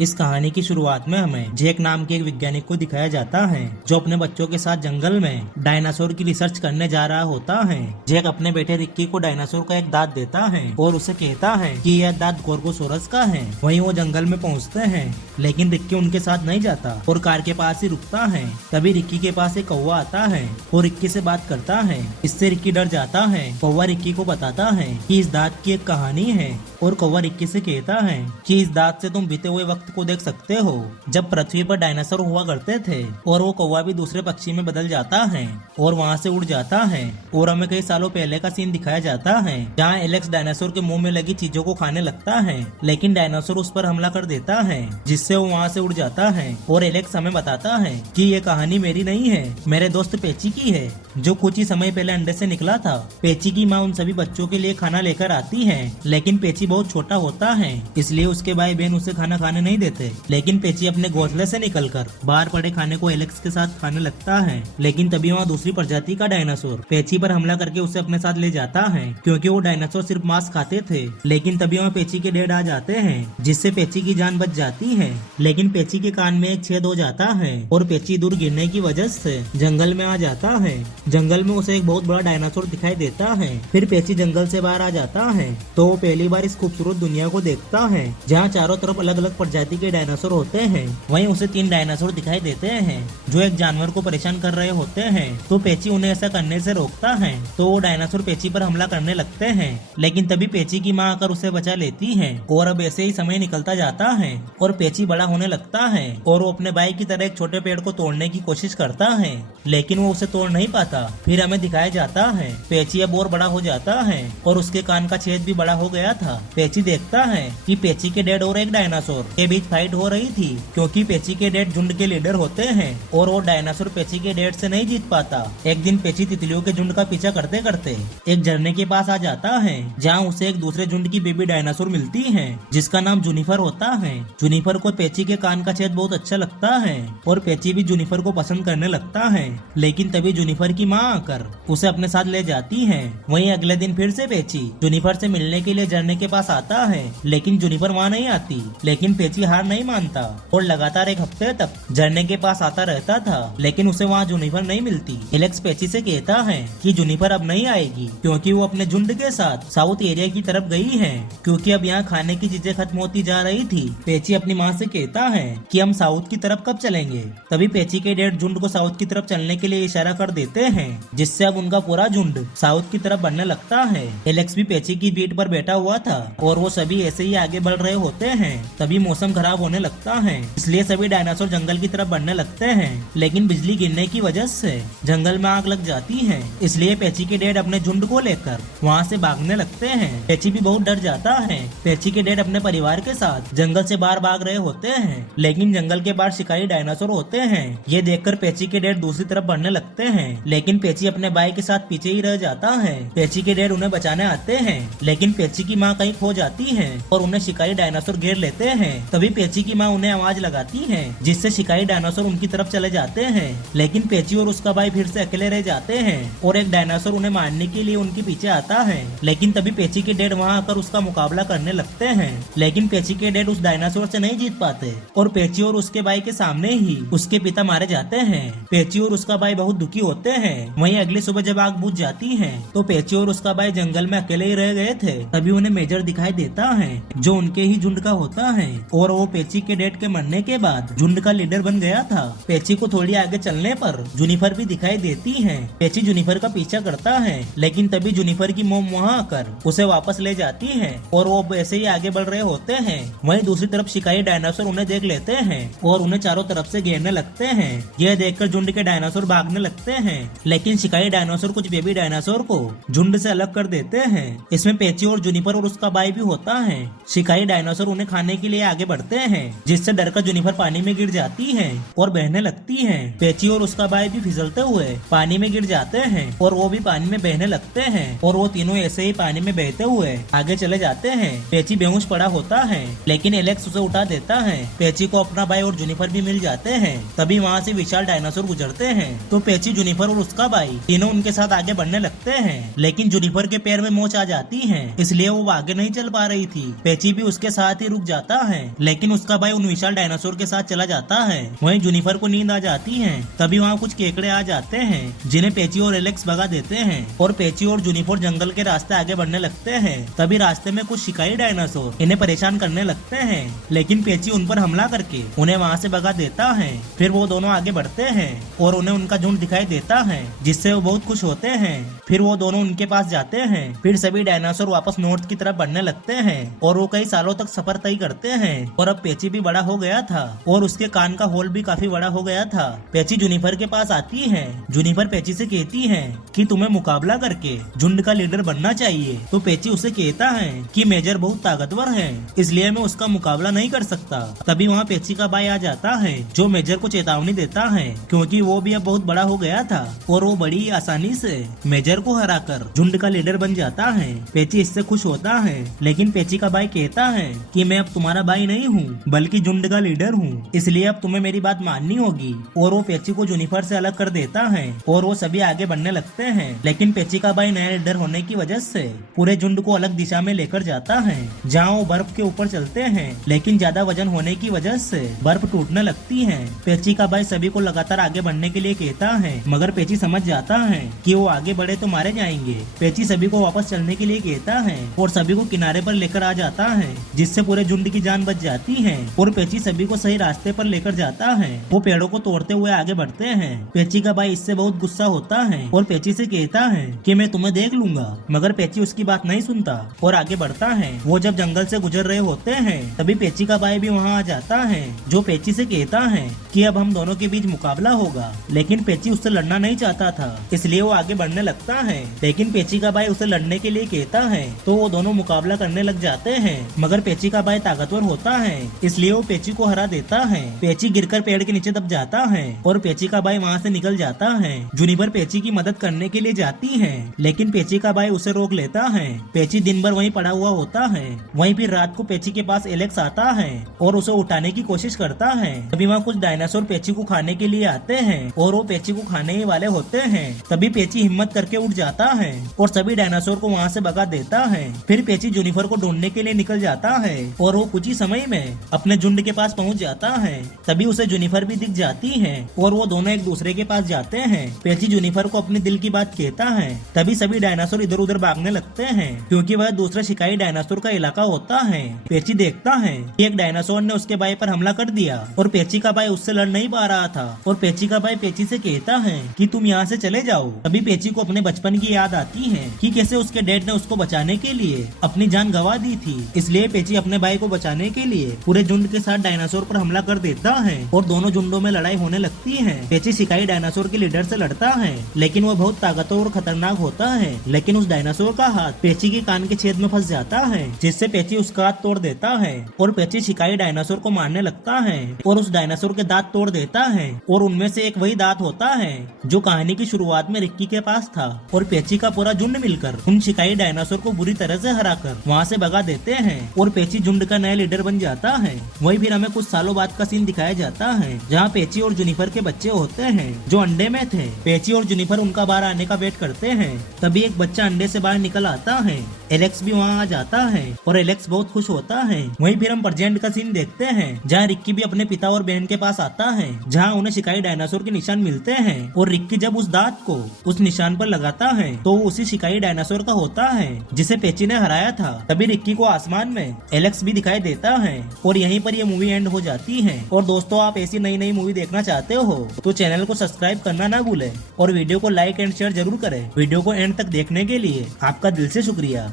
इस कहानी की शुरुआत में हमें जैक नाम के एक वैज्ञानिक को दिखाया जाता है जो अपने बच्चों के साथ जंगल में डायनासोर की रिसर्च करने जा रहा होता है। जैक अपने बेटे रिक्की को डायनासोर का एक दांत देता है और उसे कहता है कि यह दांत गोर्गोसोरस का है। वहीं वो जंगल में पहुंचते हैं, लेकिन रिक्की उनके साथ नहीं जाता और कार के पास ही रुकता है। तभी रिक्की के पास एक कौवा आता है और रिक्की से बात करता है। इससे रिक्की डर जाता है। कौवा रिक्की को बताता है कि इस दांत की एक कहानी है और कौवा रिक्की से कहता है कि इस दांत से तुम बीते हुए वक्त को देख सकते हो जब पृथ्वी पर डायनासोर हुआ करते थे। और वो कौवा भी दूसरे पक्षी में बदल जाता है और वहाँ से उड़ जाता है। और हमें कई सालों पहले का सीन दिखाया जाता है जहाँ एलेक्स डायनासोर के मुंह में लगी चीजों को खाने लगता है, लेकिन डायनासोर उस पर हमला कर देता है जिससे वो वहाँ से उड़ जाता है। और एलेक्स हमें बताता है कि ये कहानी मेरी नहीं है, मेरे दोस्त पेची की है जो कुछ ही समय पहले अंडे से निकला था। पेची की माँ उन सभी बच्चों के लिए खाना लेकर आती है, लेकिन पेची बहुत छोटा होता है इसलिए उसके भाई बहन उसे खाना खाने नहीं देते। लेकिन पेची अपने घोंसले से निकलकर बाहर पड़े खाने को एलेक्स के साथ खाने लगता है। लेकिन तभी वहाँ दूसरी प्रजाति का डायनासोर पेची पर हमला करके उसे अपने साथ ले जाता है क्योंकि वो डायनासोर सिर्फ मांस खाते थे। लेकिन तभी वहाँ पेची के डैड आ जाते हैं जिससे पेची की जान बच जाती है। लेकिन पेची के कान में एक छेद हो जाता है और पेची दूर गिरने की वजह से जंगल में आ जाता है। जंगल में उसे एक बहुत बड़ा डायनासोर दिखाई देता है। फिर पेची जंगल से बाहर आ जाता है तो वो पहली बार इस खूबसूरत दुनिया को देखता है जहाँ चारों तरफ अलग अलग प्रजाति के डायनासोर होते हैं। वहीं उसे 3 डायनासोर दिखाई देते हैं जो एक जानवर को परेशान कर रहे होते हैं। तो पेची उन्हें ऐसा करने से रोकता है तो वो डायनासोर पेची पर हमला करने लगते हैं। लेकिन तभी पेची की माँ आकर उसे बचा लेती है। और अब ऐसे ही समय निकलता जाता है और पेची बड़ा होने लगता है और वो अपने भाई की तरह एक छोटे पेड़ को तोड़ने की कोशिश करता है, लेकिन वो उसे तोड़ नहीं पाता। फिर हमें दिखाया जाता है पेची अब और बड़ा हो जाता है और उसके कान का छेद भी बड़ा हो गया था। पेची देखता है कि पेची के डैड और एक डायनासोर के बीच फाइट हो रही थी क्योंकि पेची के डैड झुंड के लीडर होते हैं और वो डायनासोर पेची के डैड से नहीं जीत पाता। एक दिन पेची तितलियों के झुंड का पीछा करते करते एक झरने के पास आ जाता है जहाँ उसे एक दूसरे झुंड की बेबी डायनासोर मिलती है जिसका नाम जूनिफर होता है। जूनिफर को पेची के कान का छेद बहुत अच्छा लगता है और पेची भी जूनिफर को पसंद करने लगता है। लेकिन तभी जूनिफर की माँ आकर उसे अपने साथ ले जाती है। वहीं अगले दिन फिर से पेची जूनिफर से मिलने के लिए झरने के पास आता है, लेकिन जूनिफर वहाँ नहीं आती। लेकिन पेची हार नहीं मानता और लगातार एक हफ्ते तक झरने के पास आता रहता था, लेकिन उसे वहाँ जूनिफर नहीं मिलती। एलेक्स पेची से कहता है कि जूनिफर अब नहीं आएगी क्योंकि वो अपने झुंड के साथ साउथ एरिया की तरफ गई है क्योंकि अब यहाँ खाने की चीजें खत्म होती जा रही थी। पेची अपनी माँ से कहता है कि हम साउथ की तरफ कब चलेंगे। तभी पेची के डैड झुंड को साउथ की तरफ चलने के लिए इशारा कर देते हैं जिससे अब उनका पूरा झुंड साउथ की तरफ बढ़ने लगता है। एलेक्स भी पेची की पीठ पर बैठा हुआ था और वो सभी ऐसे ही आगे बढ़ रहे होते हैं। तभी मौसम खराब होने लगता है इसलिए सभी डायनासोर जंगल की तरफ बढ़ने लगते हैं, लेकिन बिजली गिरने की वजह से जंगल में आग लग जाती है। इसलिए पेची के डैड अपने झुंड को लेकर वहाँ से भागने लगते हैं। पेची भी बहुत डर जाता है। पेची के डैड अपने परिवार के साथ जंगल से बाहर भाग रहे होते हैं, लेकिन जंगल के बाहर शिकारी डायनासोर होते हैं। ये देखकर पेची के डैड दूसरी तरफ बढ़ने लगते हैं, लेकिन पेची अपने भाई के साथ पीछे ही रह जाता है। पेची के डैड उन्हें बचाने आते हैं, लेकिन पेची की माँ कहीं खो जाती है और उन्हें शिकारी डायनासोर घेर लेते हैं। तभी पेची की माँ उन्हें आवाज लगाती है जिससे शिकारी डायनासोर उनकी तरफ चले जाते हैं, लेकिन पेची और उसका भाई फिर से अकेले रह जाते हैं और एक डायनासोर उन्हें मारने के लिए उनके पीछे आता है। लेकिन तभी पेची के डैड वहाँ आकर उसका मुकाबला करने लगते हैं, लेकिन पेची के डैड उस डायनासोर से नहीं जीत पाते और पेची और उसके भाई के सामने ही उसके पिता मारे जाते हैं। पेची और उसका भाई बहुत दुखी होते हैं। वहीं अगली सुबह जब आग बुझ जाती है तो पेची और उसका भाई जंगल में अकेले ही रह गए थे। तभी उन्हें मेजर दिखाई देता है जो उनके ही झुंड का होता है और वो पेची के डैड के मरने के बाद झुंड का लीडर बन गया था। पेची को थोड़ी आगे चलने पर जूनिफर भी दिखाई देती है। पेची जूनिफर का पीछा करता है, लेकिन तभी जूनिफर की मोम वहाँ आकर उसे वापस ले जाती है और वो ऐसे ही आगे बढ़ रहे होते हैं। वहीं दूसरी तरफ शिकारी डायनासोर उन्हें देख लेते हैं और उन्हें चारों तरफ से घेरने लगते हैं। यह देखकर झुंड के डायनासोर भागने लगते हैं, लेकिन शिकारी डायनासोर कुछ बेबी डायनासोर को झुंड से अलग कर देते हैं। इसमें पेची और जूनिफर और उसका भाई भी होता है। शिकारी डायनासोर उन्हें खाने के लिए आगे बढ़ते हैं, जिससे डरकर जूनिफर पानी में गिर जाती है और बहने लगती है। पेची और उसका भाई भी फिसलते हुए पानी में गिर जाते हैं और वो भी पानी में बहने लगते हैं और वो तीनों ऐसे ही पानी में बहते हुए आगे चले जाते हैं। पेची बेहोश पड़ा होता है, लेकिन एलेक्स उसे उठा देता है। पेची को अपना भाई और जूनिफर भी मिल जाते हैं। तभी वहाँ से विशाल डायनासोर गुजरते हैं तो पेची, जूनिफर और उसका भाई तीनों उनके साथ आगे बढ़ने लगते हैं, लेकिन जूनिफर के पैर में मोच आ जाती है इसलिए वो आगे नहीं चल पा रही थी। पेची भी उसके साथ ही रुक जाता है, लेकिन उसका भाई उन विशाल डायनासोर के साथ चला जाता है। वहीं जूनिफर को नींद आ जाती है। तभी वहाँ कुछ केकड़े आ जाते हैं जिन्हें पेची और एलेक्स भगा देते हैं और पेची और जूनिफर जंगल के रास्ते आगे बढ़ने लगते हैं। तभी रास्ते में कुछ शिकारी डायनासोर इन्हें परेशान करने लगते हैं, लेकिन पेची उन पर हमला करके उन्हें वहाँ से भगा देता है। फिर वो दोनों आगे बढ़ते हैं और उन्हें उनका झुंड दिखाई देता है, जिससे वो बहुत खुश होते हैं। फिर वो दोनों उनके पास जाते हैं। फिर सभी डायनासोर वापस नॉर्थ की तरफ बढ़ने लगते हैं और वो कई सालों तक सफर तय करते हैं। और अब पेची भी बड़ा हो गया था और उसके कान का होल भी काफी बड़ा हो गया था। पेची जूनिफर के पास आती है। जूनिफर पेची से कहती है कि तुम्हें मुकाबला करके झुंड का लीडर बनना चाहिए। तो पेची उसे कहता है कि मेजर बहुत ताकतवर है, इसलिए मैं उसका मुकाबला नहीं कर सकता। तभी वहाँ पेची का भाई आ जाता है जो मेजर को चेतावनी देता है, क्योंकि वो भी अब बहुत बड़ा हो गया था और वो बड़ी आसानी से मेजर को हराकर झुंड का लीडर बन जाता है। पेची इससे खुश होता है, लेकिन पेची का भाई कहता है कि मैं अब तुम्हारा भाई नहीं हूँ बल्कि झुंड का लीडर हूँ, इसलिए अब तुम्हें मेरी बात माननी होगी। और वो पेची को जूनिफर से अलग कर देता है और वो सभी आगे बढ़ने लगते हैं। लेकिन पेची का भाई नया लीडर होने की वजह से पूरे झुंड को अलग दिशा में लेकर जाता है, जहाँ वो बर्फ के ऊपर चलते हैं। लेकिन ज्यादा वजन होने की वजह से बर्फ टूटने लगती है। पेची का भाई सभी को लगातार आगे बढ़ने के लिए कहता है, मगर पेची समझ जाता है कि वो आगे बढ़े तो मारे जाएंगे। पेची सभी को वापस चलने के लिए कहता है और सभी को किनारे पर लेकर आ जाता है, जिससे पूरे झुंड की जान बच जाती है। और पेची सभी को सही रास्ते पर लेकर जाता है। वो पेड़ों को तोड़ते हुए आगे बढ़ते हैं। पेची का भाई इससे बहुत गुस्सा होता है और पेची से कहता है कि मैं तुम्हें देख लूंगा, मगर पेची उसकी बात नहीं सुनता और आगे बढ़ता है। वो जब जंगल से गुजर रहे होते हैं तभी पेची का भाई भी वहाँ आ जाता है, जो पेची से कहता है कि अब हम दोनों के बीच मुकाबला होगा। लेकिन पेची उससे लड़ना नहीं चाहता था, इसलिए वो आगे बढ़ने लगता है। लेकिन पेची का भाई उसे लड़ने के लिए कहता है तो वो दोनों मुकाबला करने लग जाते हैं, मगर पेची का भाई ताकतवर होता है, इसलिए वो पेची को हरा देता है। पेची गिरकर पेड़ के नीचे दब जाता है और पेची का भाई वहाँ से निकल जाता है। जूनिफर पेची की मदद करने के लिए जाती है, लेकिन पेची का भाई उसे रोक लेता है। पेची दिन भर वहीं पड़ा हुआ होता है। वहीं फिर रात को पेची के पास एलेक्स आता है और उसे उठाने की कोशिश करता है। तभी वहाँ कुछ डायनासोर पेची को खाने के लिए आते हैं और वो पेची को खाने ही वाले होते हैं। तभी पेची हिम्मत करके उठ जाता है और सभी डायनासोर को वहाँ से भगा देता है। फिर पेची जूनिफर को ढूंढने के लिए निकल जाता है और वो कुछ ही समय में अपने झुंड के पास पहुँच जाता है। तभी उसे जूनिफर भी दिख जाती है और वो दोनों एक दूसरे के पास जाते हैं। पेची जूनिफर को अपने दिल की बात कहता है। तभी सभी डायनासोर इधर उधर भागने लगते हैं, क्योंकि वह दूसरे शिकारी डायनासोर का इलाका होता है। पेची देखता है कि एक डायनासोर ने उसके भाई पर हमला कर दिया और पेची का भाई उससे लड़ नहीं पा रहा था। और पेची का भाई पेची से कहता है कि तुम यहाँ से चले जाओ। तभी पेची को अपने बचपन की याद आती है कि कैसे उसके डैड ने उसको बचाने के लिए अपनी जान गंवा दी थी। इसलिए पेची अपने भाई को बचाने के लिए पूरे झुंड के साथ डायनासोर पर हमला कर देता है और दोनों झुंडों में लड़ाई होने लगती है। पेची शिकारी डायनासोर के लीडर से लड़ता है, लेकिन वो बहुत ताकतवर और खतरनाक होता है। लेकिन उस डायनासोर का हाथ पेची के कान के छेद में फंस जाता है, जिससे पेची उसका हाथ तोड़ देता है और पेची शिकारी डायनासोर को मारने लगता है और उस डायनासोर के दांत तोड़ देता है। और उनमें से एक वही दांत होता है जो कहानी की शुरुआत में रिक्की के पास था। और पेची का पूरा झुंड मिलकर उन शिकारी डायनासोर को बुरी तरह से हराकर वहाँ से भगा देते हैं और पेची झुंड का नया लीडर बन जाता है। वही फिर हमें कुछ सालों बाद का सीन दिखाया जाता है, जहाँ पेची और जूनिफर के बच्चे होते हैं जो अंडे में थे। पेची और जूनिफर उनका बाहर आने का वेट करते हैं। तभी एक बच्चा अंडे से बाहर निकल आता है। एलेक्स भी वहाँ आ जाता है और एलेक्स बहुत खुश होता है। वहीं फिर हम प्रेजेंट का सीन देखते हैं, जहाँ रिक्की भी अपने पिता और बहन के पास आता है, जहाँ उन्हें शिकारी डायनासोर के निशान मिलते हैं। और रिक्की जब उस दांत को उस निशान पर लगाता है तो वो उसी शिकारी डायनासोर का होता है जिसे पेची ने हराया था। तभी रिक्की को आसमान में एलेक्स भी दिखाई देता है और यहीं पर ये मूवी एंड हो जाती है। और दोस्तों, आप ऐसी नई नई मूवी देखना चाहते हो तो चैनल को सब्सक्राइब करना ना भूलें और वीडियो को लाइक एंड शेयर जरूर करें। वीडियो को एंड तक देखने के लिए आपका दिल से शुक्रिया।